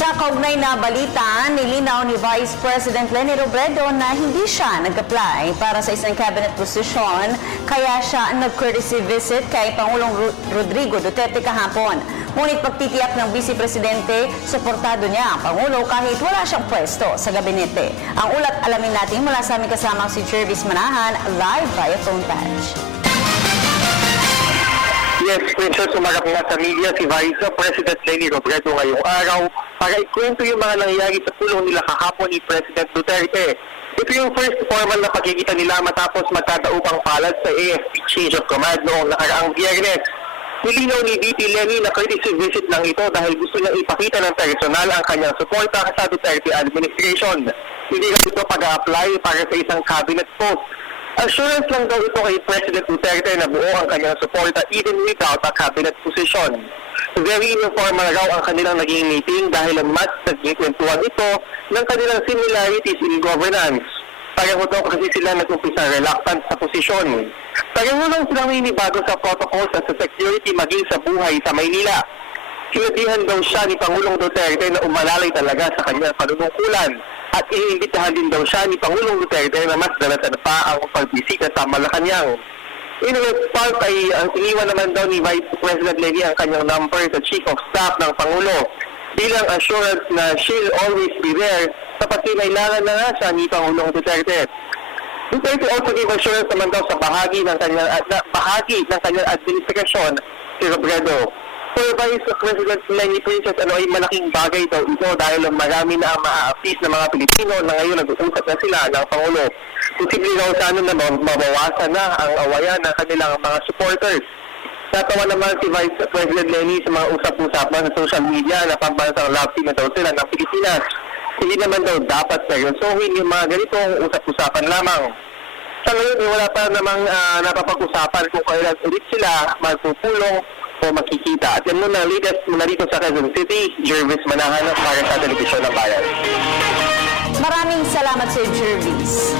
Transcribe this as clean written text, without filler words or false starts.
Sa kaugnay na balita, nilinaw ni Vice President Leni Robredo na hindi siya nag-apply para sa isang cabinet posisyon, kaya siya nag-courtesy visit kay Pangulong Rodrigo Duterte kahapon. Ngunit pagtitiyak ng Vice Presidente, suportado niya ang Pangulo kahit wala siyang pwesto sa gabinete. Ang ulat alamin natin mula sa aming kasamang si Jervis Manahan, live via phone patch. Yes, Princess, umarap nga sa media si Vice President Leni Robredo ngayong araw para ikwento yung mga nangyayari sa pulong nila kahapon ni President Duterte. Ito yung first formal na pagkikita nila matapos magkadaupang palad sa AFP Change of Command noong nakaraang Biyernes. Nilinaw ni VP Leni na courtesy visit lang ito dahil gusto niya ipakita ng personal ang kanyang suporta sa Duterte administration. Hindi lang ito pag-a-apply para sa isang cabinet post. Assurance lang daw ito kay President Duterte na buo ang kanyang suporta even without a cabinet position. Very informal raw ang kanilang naging meeting dahil mas nagkikwentuhan ito ng kanilang similarities in governance. Pareho daw kasi sila nag-umpisa reluctant sa posisyon. Pareho lang silang ninibago sa protocols at sa security maging sa buhay sa Maynila. Sinatihan daw siya ni Pangulong Duterte na umalalay talaga sa kanyang panunungkulan at iniimbitahan din daw siya ni Pangulong Duterte na mas dalasan pa ang pagbisita sa Malacanang. In response ay iniwan naman daw ni Vice President Leni ang kanyang number sa Chief of Staff ng Pangulo bilang assurance na she'll always be there sa pagkinailangan na nga siya ni Pangulong Duterte. Duterte also gave assurance naman daw sa bahagi ng kanyang administrasyon si Robredo. For Vice President Leni, Princess, ay malaking bagay daw ito dahil marami na ang maa-appease ng mga Pilipino na ngayon nag-uusap na sila ng Pangulo. Posible daw sana na mabawasan na ang awayan ng kanilang mga supporters. Natawa naman si Vice President Leni sa mga usap-usapan sa social media na pambansang love team na daw sila ng Pilipinas. Hindi naman daw dapat seryosohin yung mga ganitong usap-usapan lamang. Sa ngayon, wala pa namang napapag-usapan kung kailan ulit sila magpupulong o makikita. At yan muna, latest muna dito sa Quezon City, Jervis Manahan para sa Telebisyon ng Bayan. Maraming salamat Sir Jervis.